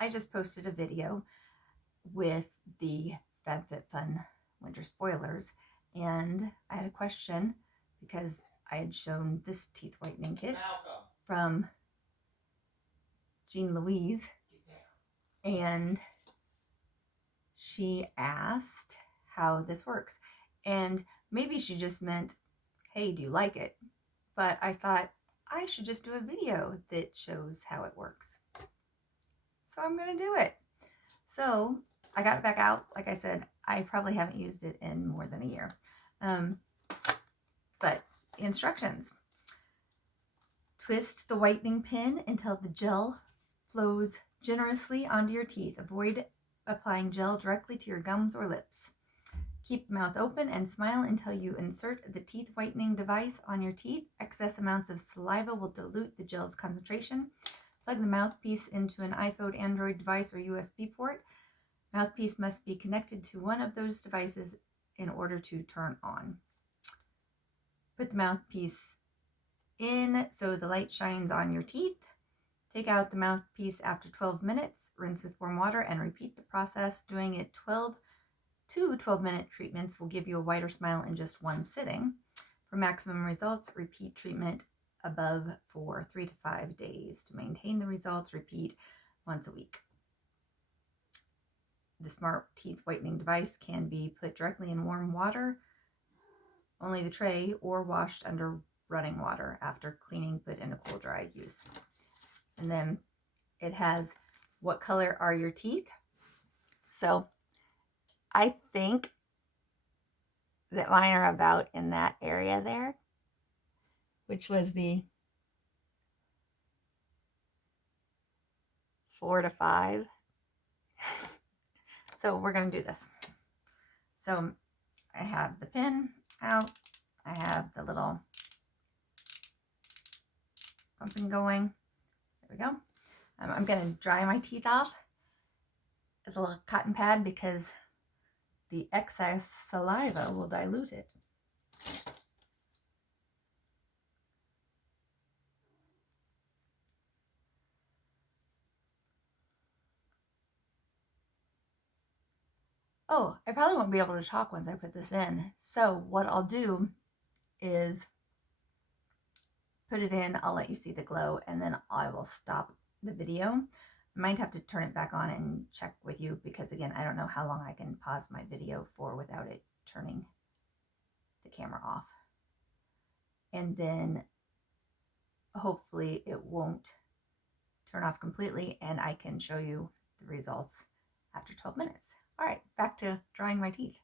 I just posted a video with the FabFitFun winter spoilers, and I had a question because I had shown this teeth whitening kit from Jean Louise, and she asked how this works. And maybe she just meant, hey, do you like it? But I thought I should just do a video that shows how it works. So I'm going to do it. So I got it back out. Like I said, I probably haven't used it in more than a year. But the instructions. Twist the whitening pin until the gel flows generously onto your teeth. Avoid applying gel directly to your gums or lips. Keep mouth open and smile until you insert the teeth whitening device on your teeth. Excess amounts of saliva will dilute the gel's concentration. Plug the mouthpiece into an iPhone, Android device, or USB port. Mouthpiece must be connected to one of those devices in order to turn on. Put the mouthpiece in so the light shines on your teeth. Take out the mouthpiece after 12 minutes. Rinse with warm water and repeat the process. Doing it 12 to 12-minute treatments will give you a whiter smile in just one sitting. For maximum results, repeat treatment above for 3 to 5 days. To maintain the results, repeat once a week. The smart teeth whitening device can be put directly in warm water, only the tray, or washed under running water. After cleaning, put in a cool, dry use. And then it has what color are your teeth. So I think that mine are about in that area there, which was the 4 to 5. So we're going to do this. So I have the pin out. I have the little pumping going. There we go. I'm going to dry my teeth off with a little cotton pad because the excess saliva will dilute it. Oh, I probably won't be able to talk once I put this in. So what I'll do is put it in, I'll let you see the glow, and then I will stop the video. I might have to turn it back on and check with you because, again, I don't know how long I can pause my video for without it turning the camera off. And then hopefully it won't turn off completely and I can show you the results after 12 minutes. All right, back to drying my teeth.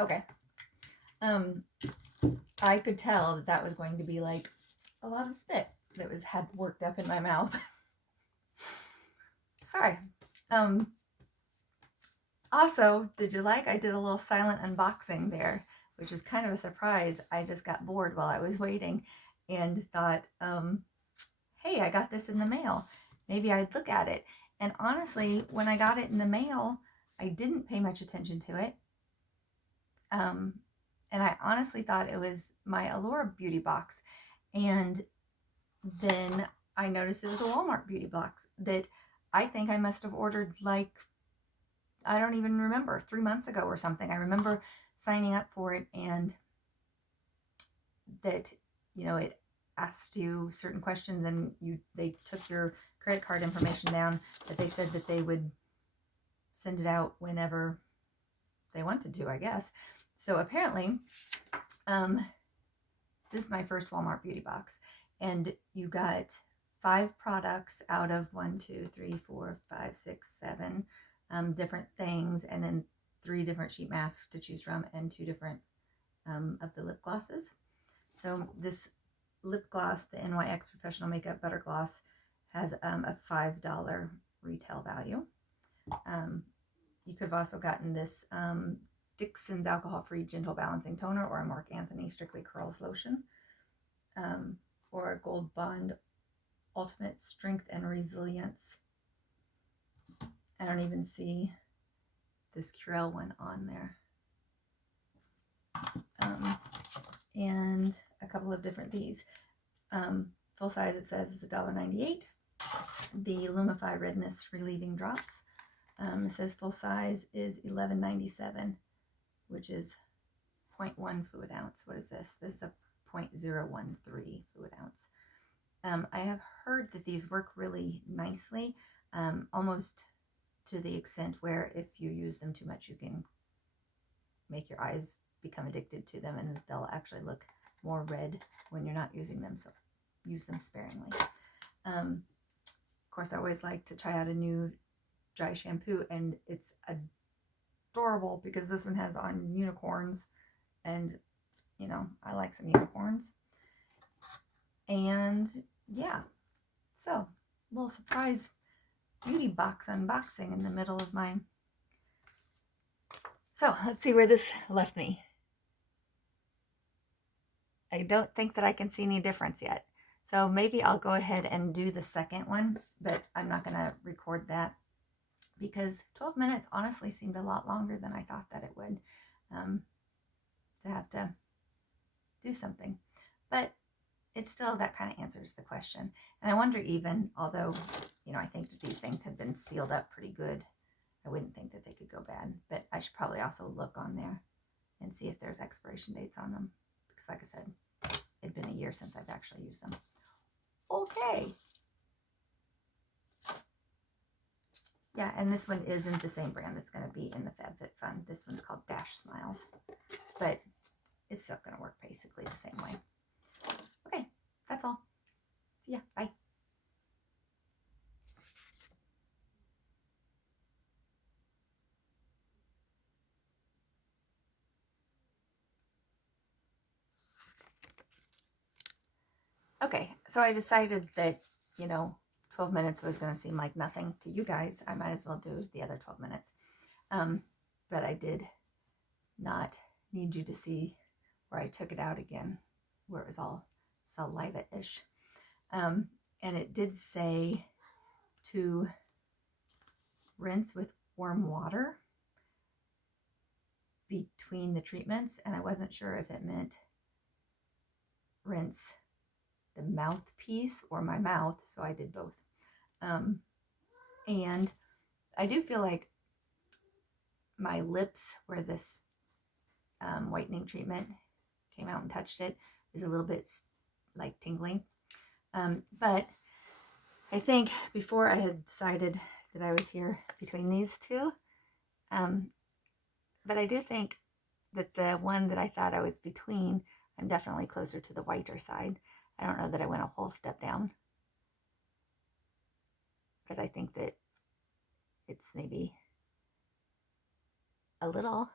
Okay. I could tell that that was going to be like a lot of spit that had worked up in my mouth. Sorry. Also, did you like? I did a little silent unboxing there, which was kind of a surprise. I just got bored while I was waiting and thought, hey, I got this in the mail. Maybe I'd look at it. And honestly, when I got it in the mail, I didn't pay much attention to it. And I honestly thought it was my Allura beauty box. And then I noticed it was a Walmart beauty box that I think I must have ordered like, I don't even remember, 3 months ago or something. I remember signing up for it, and that, you know, it asked you certain questions, and they took your credit card information down, but they said that they would send it out whenever they wanted to, I guess. So apparently, this is my first Walmart beauty box, and you got 5 products out of 1, 2, 3, 4, 5, 6, 7 different things, and then 3 different sheet masks to choose from, and 2 different of the lip glosses. So this lip gloss, the NYX Professional Makeup Butter Gloss, has a $5 retail value. You could have also gotten this Dixon's Alcohol-Free Gentle Balancing Toner, or a Marc Anthony Strictly Curls Lotion, or a Gold Bond Ultimate Strength and Resilience. I don't even see this Curel one on there. And a couple of different these. Full size, it says, is $1.98. The Lumify Redness Relieving Drops. It says full size is $11.97, which is 0.1 fluid ounce. What is this? This is a 0.013 fluid ounce. I have heard that these work really nicely, almost to the extent where if you use them too much, you can make your eyes become addicted to them, and they'll actually look more red when you're not using them, so use them sparingly. Of course, I always like to try out a new dry shampoo, and it's adorable because this one has on unicorns, and you know, I like some unicorns. And yeah, so little surprise beauty box unboxing in the middle of mine. So let's see where this left me. I don't think that I can see any difference yet. So maybe I'll go ahead and do the second one, but I'm not going to record that because 12 minutes honestly seemed a lot longer than I thought that it would, to have to do something. But it still, that kind of answers the question. And I wonder, even, although, you know, I think that these things had been sealed up pretty good, I wouldn't think that they could go bad. But I should probably also look on there and see if there's expiration dates on them. Because like I said, it'd been a year since I've actually used them. Okay. Yeah, and this one isn't the same brand that's going to be in the FabFitFun. This one's called Dash Smiles. But it's still going to work basically the same way. Okay, that's all. See ya. Bye. Okay, so I decided that, you know, 12 minutes was going to seem like nothing to you guys. I might as well do the other 12 minutes. But I did not need you to see where I took it out again, where it was all saliva-ish. And it did say to rinse with warm water between the treatments, and I wasn't sure if it meant rinse the mouthpiece or my mouth, so I did both. And I do feel like my lips, where this whitening treatment came out and touched it, is a little bit like tingly. But I think before I had decided that I was here between these two, but I do think that the one that I thought I was between, I'm definitely closer to the whiter side. I don't know that I went a whole step down, but I think that it's maybe a little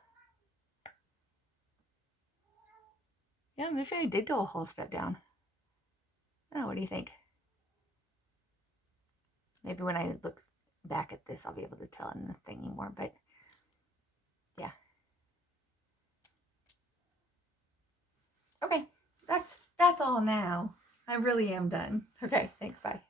Yeah, maybe I did go a whole step down. I don't know, what do you think? Maybe when I look back at this, I'll be able to tell in the thing anymore, but yeah. Okay, that's all now. I really am done. Okay, thanks, bye.